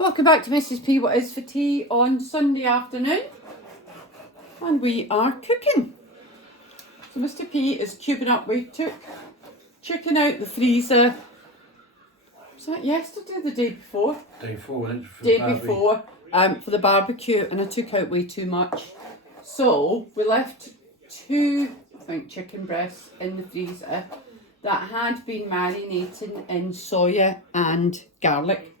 Welcome back to Mrs. P. What is for tea on Sunday afternoon, and we are cooking. So Mr. P is cubing up. We took chicken out the freezer. Was that yesterday or the day before? Day before, For the barbecue, and I took out way too much. So we left 2, I think, chicken breasts in the freezer that had been marinating in soya and garlic.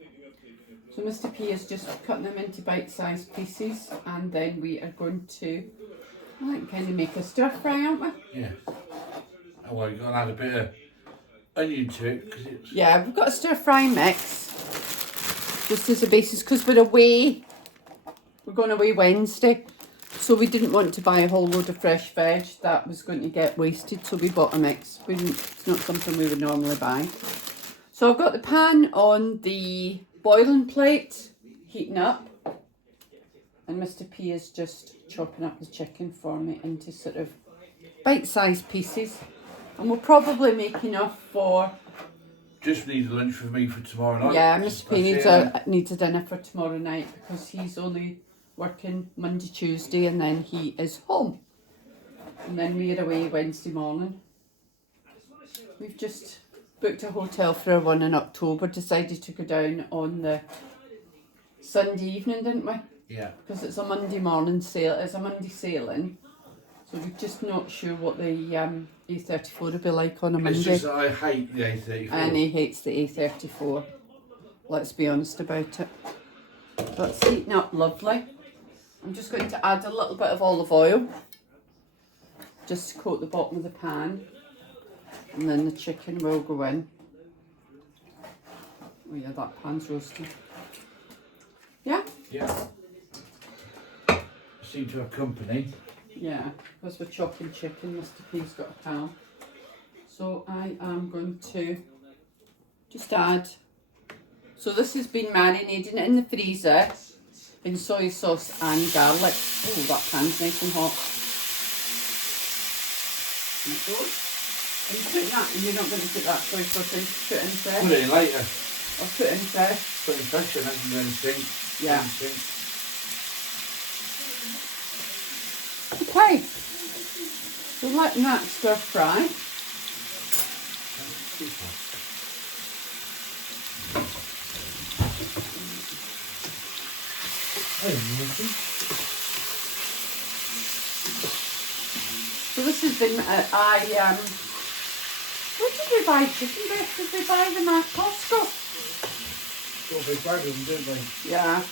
So Mr. P is just cutting them into bite-sized pieces, and then we are going to, I think, kind of make a stir fry, aren't we? Yeah. Oh, well, you've got to add a bit of onion to it because it's. Yeah, we've got a stir fry mix just as a basis because we're away. We're going away Wednesday, so we didn't want to buy a whole load of fresh veg that was going to get wasted, so we bought a mix. It's not something we would normally buy. So I've got the pan on the boiling plate, heating up, and Mr. P is just chopping up the chicken for me into sort of bite-sized pieces, and we'll probably make enough for. Just need a lunch for me for tomorrow night. Yeah, Mr. P needs a dinner for tomorrow night because he's only working Monday, Tuesday, and then he is home, and then we're away Wednesday morning. We've just booked a hotel for our one in October, decided to go down on the Sunday evening, didn't we? Yeah. Because it's a Monday morning sail. It's a Monday sailing, so we're just not sure what the A34 will be like on a Monday. It's just that I hate the A34. And he hates the A34. Let's be honest about it. That's heating up lovely. I'm just going to add a little bit of olive oil, just to coat the bottom of the pan. And then the chicken will go in. Oh yeah, that pan's roasting. Yeah? Yeah. Seem to have company. Yeah, because we're chopping chicken, Mr. P's got a pal. So I am going to just add. So this has been marinating in the freezer in soy sauce and garlic. Oh, that pan's nice and hot. There it goes. Are you putting that, and you're not going to put that soy sauce in, put it in fresh? Put it in later. I'll put it in fresh. Put it in fresh and then you can sink. Yeah. Okay. So letting that stir fry. So this has been, where did we buy chicken breast? Did we buy them at Costco? Well, they buy them, don't they? Yeah.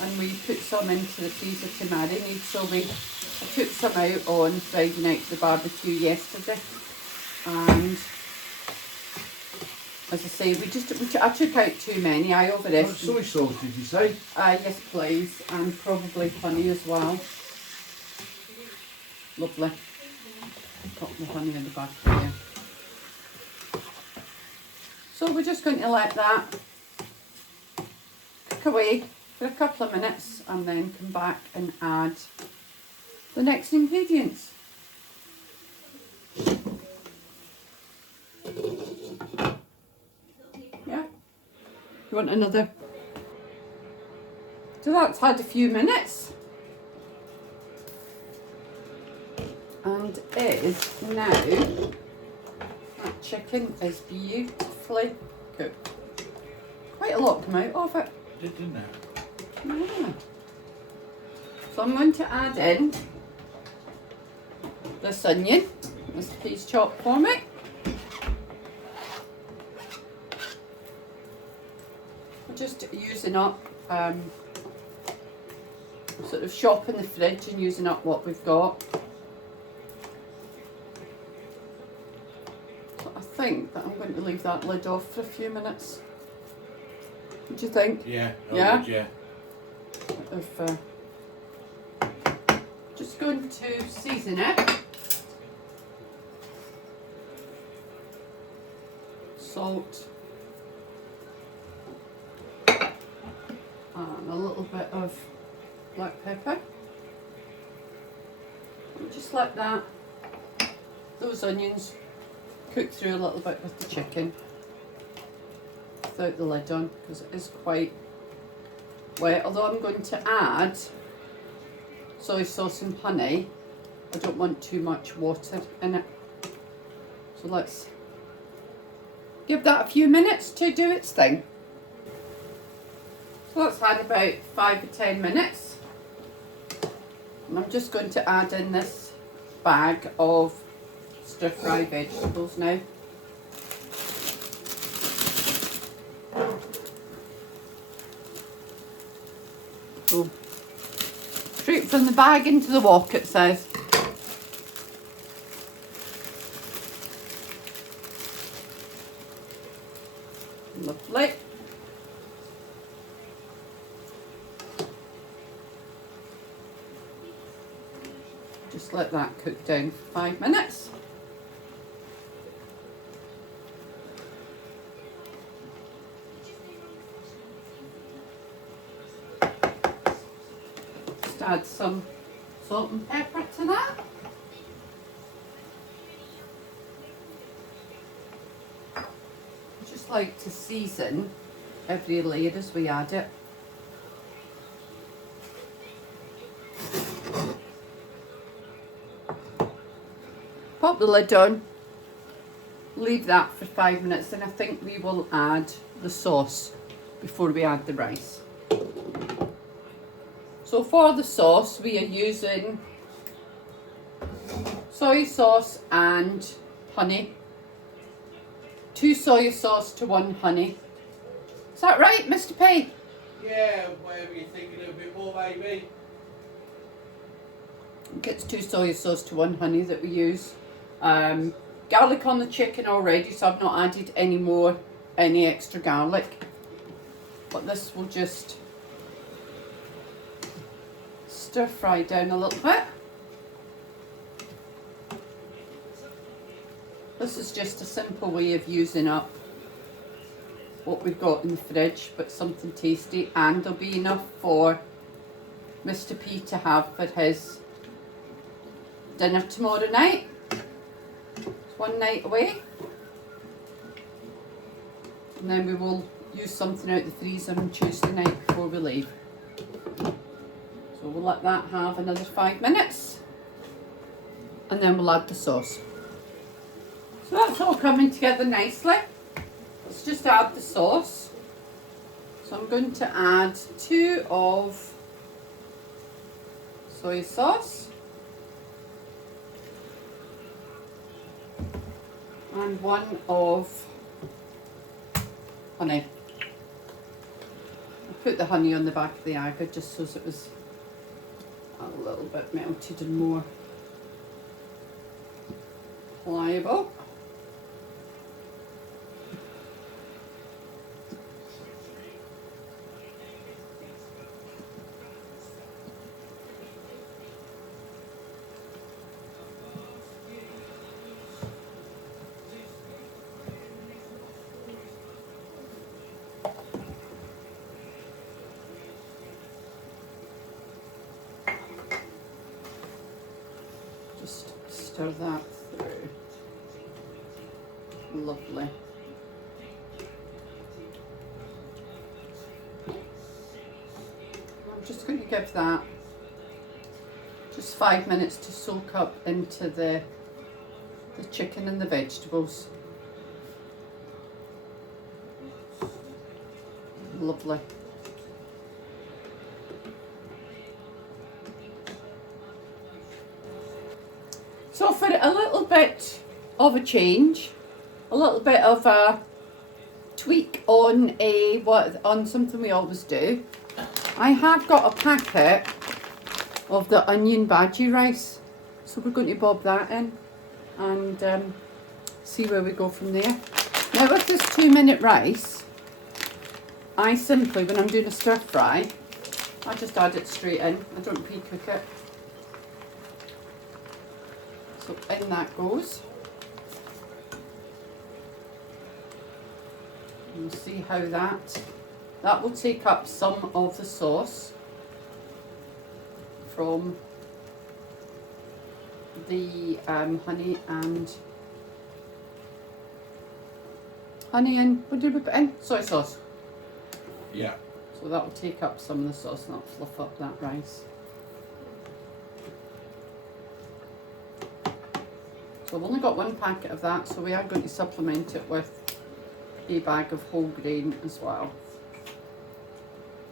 And we put some into the freezer to marinate. So I took some out on Friday night for the barbecue yesterday. And as I say, I took out too many. I overestimated. Soy sauce, did you say? Yes, please. And probably honey as well. Lovely. Got the honey in the back here. So we're just going to let that cook away for a couple of minutes and then come back and add the next ingredients. Yeah? You want another? So that's had a few minutes. And is now, that chicken is beautifully cooked. Quite a lot come out of it. Didn't it? Yeah. So I'm going to add in this onion. This piece chopped for me. I'm just using up, sort of shopping the fridge and using up what we've got. So I think that I'm going to leave that lid off for a few minutes. What do you think? Yeah. Yeah? Yeah. Just going to season it. Salt. And a little bit of black pepper. And just like that. Those onions cook through a little bit with the chicken without the lid on, because it is quite wet, although I'm going to add soy sauce and honey. I don't want too much water in it. So let's give that a few minutes to do its thing. So that's had about 5 or 10 minutes. And I'm just going to add in this bag of stir-fry vegetables now. So, straight from the bag into the wok, it says. Lovely. Just let that cook down for 5 minutes. Just add some salt and pepper to that. Just like to season every layer as we add it. Pop the lid on, leave that for 5 minutes, and I think we will add the sauce before we add the rice. So for the sauce we are using soy sauce and honey. 2 soy sauce to 1 honey. Is that right, Mr. P? Yeah, whatever you're thinking of a bit more, maybe. It's 2 soy sauce to 1 honey that we use. Garlic on the chicken already, so I've not added any extra garlic. But this will just stir fry down a little bit. This is just a simple way of using up what we've got in the fridge, but something tasty, and there'll be enough for Mr. P to have for his dinner tomorrow night. It's 1 night away. And then we will use something out the freezer on Tuesday night before we leave. So we'll let that have another 5 minutes. And then we'll add the sauce. So that's all coming together nicely. Let's just add the sauce. So I'm going to add 2 of soy sauce and 1 of honey. I put the honey on the back of the agar just so it was a little bit melted and more pliable. Just stir that through. Lovely. I'm just going to give that just 5 minutes to soak up into the chicken and the vegetables. Lovely. So for a little bit of a change, a little bit of a tweak on something we always do, I have got a packet of the onion bhaji rice. So we're going to bob that in and see where we go from there. Now with this 2-minute rice, I simply, when I'm doing a stir fry, I just add it straight in. I don't pre-cook it. So in that goes. And we'll see how that will take up some of the sauce from the honey and what did we put in? Soy sauce. Yeah. So that will take up some of the sauce and that'll fluff up that rice. So I've only got one packet of that, so we are going to supplement it with a bag of whole grain as well.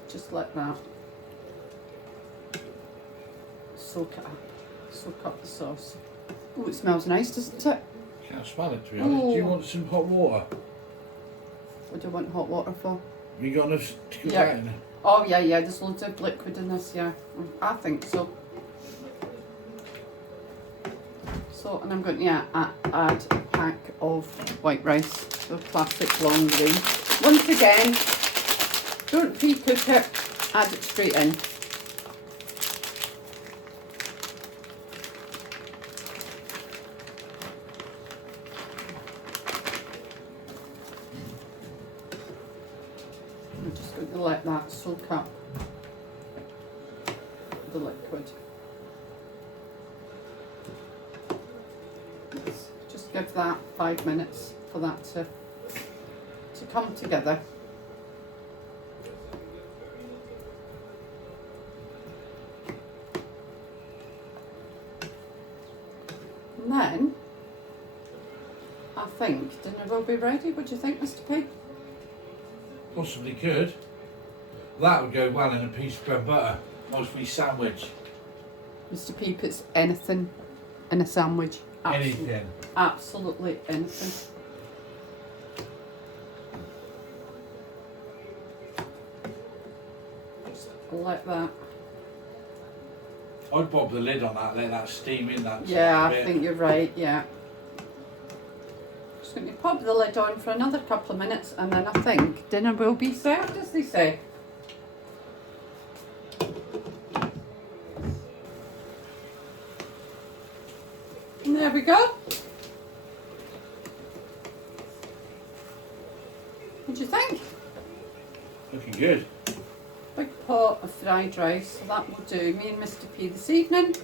Just like that. Soak it up. Soak up the sauce. Oh, it smells nice, doesn't it? Can't smell it, to be honest. Do you want some hot water? What do you want hot water for? You got enough to cook Yeah. that in? Oh yeah, there's loads of liquid in this, yeah. I think so. So, and I'm going to add a pack of white rice, the classic long grain. Once again, don't pre-cook it, add it straight in. I'm just going to let that soak up the liquid. Just give that 5 minutes for that to come together. And then I think dinner will be ready. What do you think, Mr. P? Possibly could. That would go well in a piece of bread and butter. Mostly sandwich. Mr. P puts anything in a sandwich. Anything. Absolutely anything. Just like that. I'd bob the lid on that, let that steam in that. Yeah, bit. I think you're right, yeah. Just going to pop the lid on for another couple of minutes and then I think dinner will be served, as they say. And there we go. What do you think? Looking good. Big pot of fried rice, so that will do me and Mr. P this evening.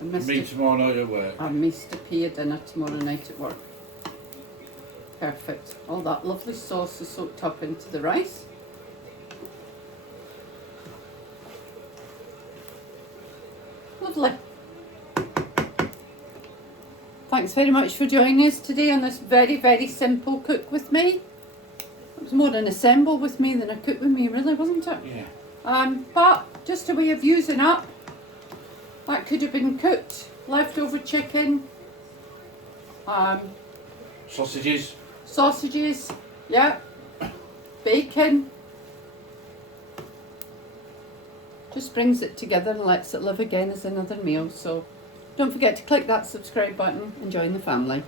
And Me tomorrow night at work. and Mr. P a dinner tomorrow night at work. Perfect. All that lovely sauce is soaked up into the rice. Lovely. Thanks very much for joining us today on this very, very simple cook with me. It was more an assemble with me than a cook with me, really, wasn't it? Yeah. But just a way of using up. That could have been cooked, leftover chicken, Sausages. sausages, yeah, bacon. Just brings it together and lets it live again as another meal. So don't forget to click that subscribe button and join the family.